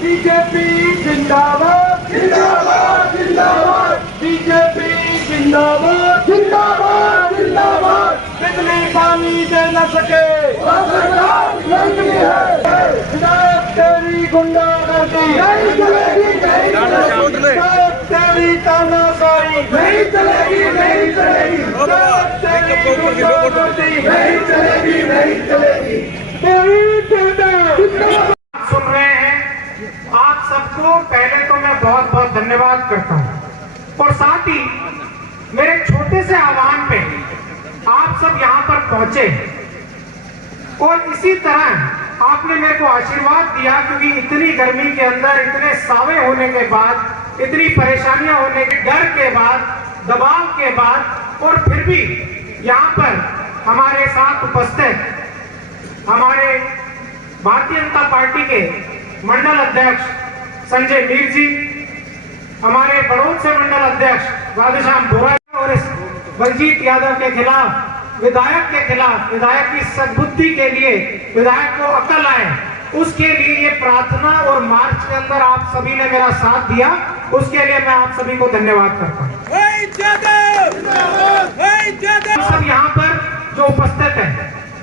BJP जिंदाबाद जिंदाबाद जिंदाबाद, बीजेपी जिंदाबाद जिंदाबाद जिंदाबाद। बिजली पानी दे न सके तेरी गुंडागर्दी नहीं चलेगी, तेरी तानाशाही नहीं चलेगी, नहीं चलेगी, तेरी गुंडागर्दी नहीं चलेगी, नहीं चलेगी। सुन रहे हैं आप सबको पहले तो मैं बहुत बहुत धन्यवाद करता हूं और साथ ही मेरे छोटे से आह्वान पे आप सब यहाँ पर पहुंचे और इसी तरह आपने मेरे को आशीर्वाद दिया, क्योंकि इतनी गर्मी के अंदर, इतने सावे होने के बाद, इतनी परेशानियां होने के डर के बाद, दबाव के बाद, और फिर भी यहाँ पर हमारे साथ उपस्थित हमारे भारतीय जनता पार्टी के मंडल अध्यक्ष संजय मीर जी, हमारे बड़ौद से मंडल अध्यक्ष राधेश्याम बोरा और इस बलजीत यादव के खिलाफ, विधायक के खिलाफ, विधायक की सद्बुद्धि के लिए, विधायक को अकल आए, उसके लिए ये प्रार्थना और मार्च के अंदर आप सभी ने मेरा साथ दिया, उसके लिए मैं आप सभी को धन्यवाद करता हूँ। सब यहाँ पर जो उपस्थित है,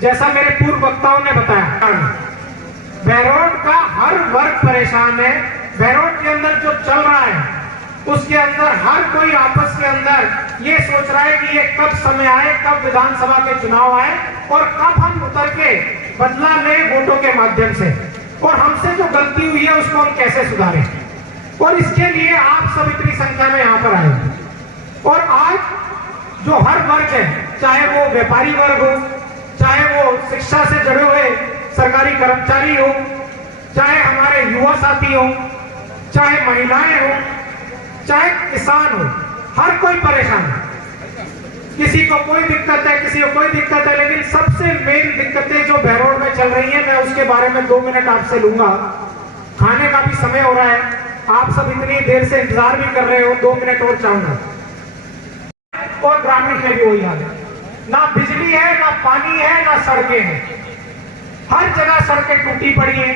जैसा मेरे पूर्व वक्ताओं ने बताया, बहरोड का हर वर्ग परेशान है। बहरोड के अंदर जो चल रहा है उसके अंदर हर कोई आपस के अंदर ये सोच रहा है कि ये कब समय आए, कब विधानसभा के चुनाव आए और कब हम उतर के बदला लें वोटों के माध्यम से, और हमसे जो गलती हुई है उसको हम कैसे सुधारें। और इसके लिए आप सब इतनी संख्या में यहाँ पर आए और आज जो हर वर्ग है, चाहे वो व्यापारी वर्ग हो, चाहे वो शिक्षा से जुड़े हुए सरकारी कर्मचारी हो, चाहे हमारे युवा साथी हो, चाहे महिलाएं हो, चाहे किसान हो, हर कोई परेशान है। किसी को कोई दिक्कत है, किसी को कोई दिक्कत है, लेकिन सबसे मेन दिक्कतें जो बहरोड में चल रही हैं, मैं उसके बारे में 2 मिनट आपसे लूंगा। खाने का भी समय हो रहा है, आप सब इतनी देर से इंतजार भी कर रहे हो, 2 मिनट और चाहूंगा। और ग्रामीण में भी वही हाल है, ना बिजली है, ना पानी है, ना सड़कें हैं। हर जगह सड़कें टूटी पड़ी हैं,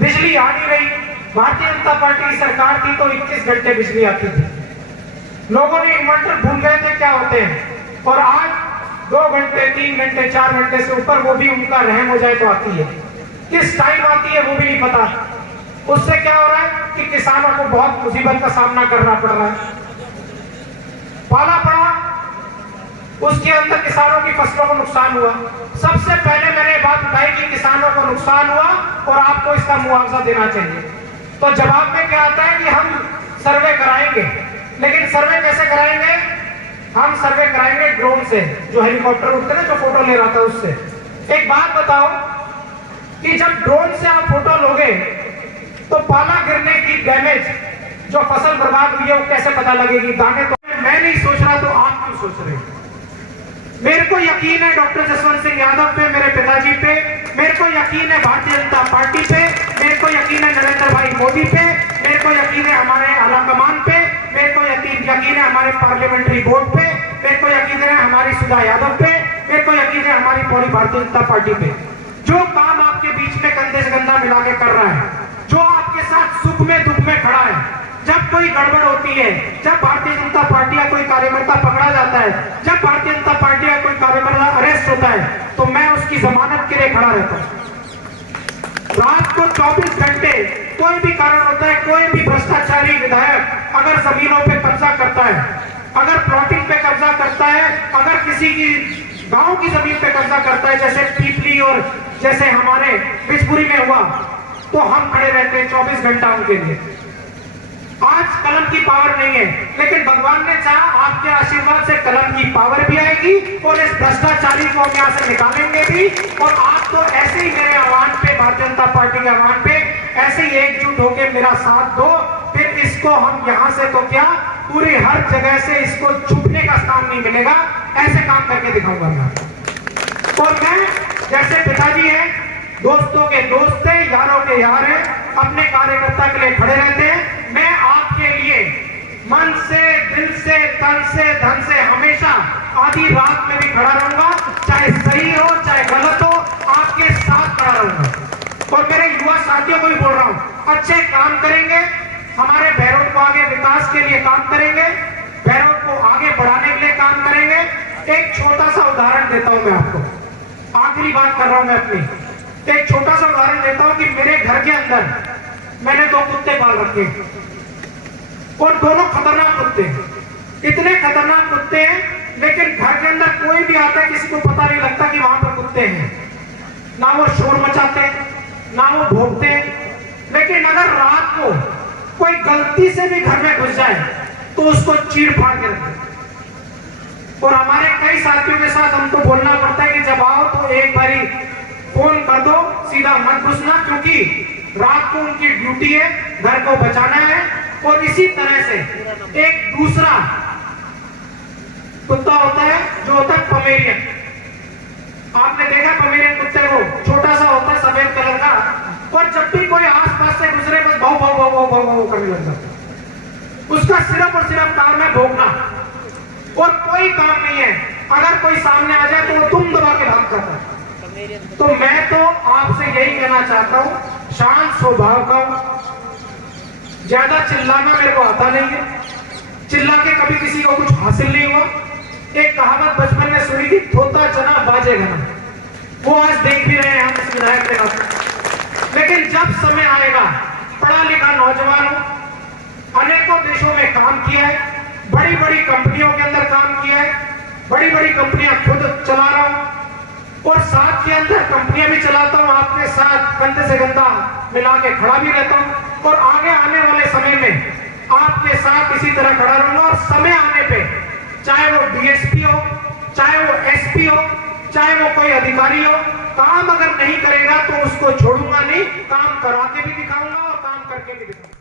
बिजली आ नहीं रही। भारतीय जनता पार्टी की सरकार थी तो 21 घंटे बिजली आती थी, लोगों ने इन्वर्टर भूल गए थे क्या होते हैं, और आज 2 घंटे, 3 घंटे, 4 घंटे से ऊपर वो भी उनका रहम हो जाए तो आती है। किस टाइम आती है वो भी नहीं पता। उससे क्या हो रहा है कि किसानों को बहुत मुसीबत का सामना करना पड़ रहा है। पाला पड़ा, उसके अंदर किसानों की फसलों को नुकसान हुआ। सबसे पहले मैंने बात उठाई कि किसानों को नुकसान हुआ और आपको इसका मुआवजा देना चाहिए। तो जवाब में क्या आता है कि हम सर्वे कराएंगे, लेकिन सर्वे कैसे कराएंगे? हम सर्वे कराएंगे ड्रोन से, जो हेलीकॉप्टर उठते ना, जो फोटो ले रहा था उससे। एक बात बताओ कि जब ड्रोन से आप फोटो लोगे तो पाला गिरने की डैमेज, जो फसल बर्बाद हुई है, वो कैसे पता लगेगी? दाने तो मैं नहीं सोच रहा, तो आप क्यों सोच रहे हैं? मेरे को यकीन है डॉक्टर जसवंत सिंह यादव पे, मेरे पिताजी पे, मेरे को यकीन है भारतीय जनता पार्टी पे, मेरे को यकीन है नरेंद्र भाई मोदी पे, मेरे को यकीन है हमारे आलाकमान पे, मेरे को यकीन है हमारे पार्लियामेंट्री बोर्ड पे, मेरे को यकीन है हमारी सुधा यादव पे, मेरे को यकीन है हमारी पूरी भारतीय जनता पार्टी पे। जो काम आपके बीच में कंधे से कंधा मिला के कर रहा है, जो आपके साथ सुख में दुख में खड़ा है, जब कोई गड़बड़ होती है, जब भारतीय जनता पार्टी का कोई कार्यकर्ता पकड़ा जाता है, जब भारतीय जनता पार्टी का कोई कार्यकर्ता अरेस्ट होता है, तो मैं उसकी जमानत के लिए खड़ा रहता हूं। रात को 24 घंटे कोई भी कारण होता है, कोई भी भ्रष्टाचारी विधायक अगर जमीनों पे कब्जा करता है, अगर प्लॉटिंग पे कब्जा करता है, अगर किसी की गांव की जमीन पे कब्जा करता है, जैसे पीपली और जैसे हमारे बिजपुरी में हुआ, तो हम खड़े रहते हैं 24 घंटा उनके लिए। आज कलम की पावर नहीं है, लेकिन भगवान ने चाहा आपके आशीर्वाद से कलम की पावर भी आएगी और इस भ्रष्टाचारी को हम यहाँ से निकालेंगे भी। और आप तो ऐसे ही मेरे आह्वान पे, भारतीय जनता पार्टी के आह्वान पे ऐसे ही एकजुट होकर मेरा साथ दो, फिर इसको हम यहाँ से तो क्या, पूरी हर जगह से इसको छुपने का स्थान नहीं मिलेगा। ऐसे काम करके दिखाऊंगा मैं। और मैं, जैसे पिताजी है, दोस्तों के दोस्त है, यारों के यार है, अपने कार्यकर्ता के लिए खड़े रहते हैं। मैं आपके लिए मन से, दिल से, तन से, धन से हमेशा आधी रात में भी खड़ा रहूंगा, चाहे सही हो चाहे गलत हो, आपके साथ खड़ा रहूंगा। और मेरे युवा साथियों को भी बोल रहा हूं, अच्छे काम करेंगे, हमारे बहरोड को आगे विकास के लिए काम करेंगे, बहरोड को आगे बढ़ाने के लिए काम करेंगे। एक छोटा सा उदाहरण देता हूं मैं आपको, आखिरी बात कर रहा हूं मैं अपनी। एक छोटा सा उदाहरण देता हूं कि मेरे घर के अंदर मैंने 2 कुत्ते पाल रखे और दोनों खतरनाक कुत्ते, इतने खतरनाक कुत्ते हैं, लेकिन घर के अंदर कोई भी आता है किसी को पता नहीं लगता कि वहां पर कुत्ते हैं। ना वो शोर मचाते, ना वो भौंकते, लेकिन अगर रात को कोई गलती से भी घर में घुस जाए तो उसको चीर फाड़ के रखते। और हमारे कई साथियों के साथ हमको बोलना पड़ता है कि जब आओ तो एक बारी फोन कर दो, सीधा मत घुसना, क्योंकि रात को उनकी ड्यूटी है, घर को बचाना है। और इसी तरह से एक दूसरा कुत्ता होता है जो होता है पमेरियन। आपने देखा पमेरियन कुत्ते को, छोटा सा होता है सफेद कलर का, और जब भी कोई आसपास से गुजरे बस भाव भाव भाव भाव भाव भाव करने लग जाता है। उसका सिर्फ और सिर्फ काम है भौंकना, और कोई काम नहीं है। अगर कोई सामने आ जाए तो वो तुम दबा के भाग जाता है। तो मैं तो आपसे यही कहना चाहता हूं, शांत स्वभाव का हूं, ज्यादा चिल्लाना मेरे को आता नहीं है, चिल्ला के कभी किसी को कुछ हासिल नहीं हुआ। एक कहावत बचपन में सुनी थी, धोता चना बाजेगा ना, वो आज देख भी रहे हैं हम इस विधायक के साथ। लेकिन जब समय आएगा, पढ़ा लिखा नौजवान हूं, अनेकों देशों में काम किया है, बड़ी बड़ी कंपनियों के अंदर काम किया है, बड़ी बड़ी कंपनियां खुद चला रहा हूं, और साथ के अंदर कंपनियां भी चलाता हूं, आपके साथ कंधे से कंधा मिला के खड़ा भी रहता हूं, और आगे आने वाले समय में आपके साथ इसी तरह खड़ा रहूंगा। और समय आने पे चाहे वो डीएसपी हो, चाहे वो एसपी हो, चाहे वो कोई अधिकारी हो, काम अगर नहीं करेगा तो उसको छोड़ूंगा नहीं, काम करा के भी दिखाऊंगा और काम करके भी दिखाऊंगा।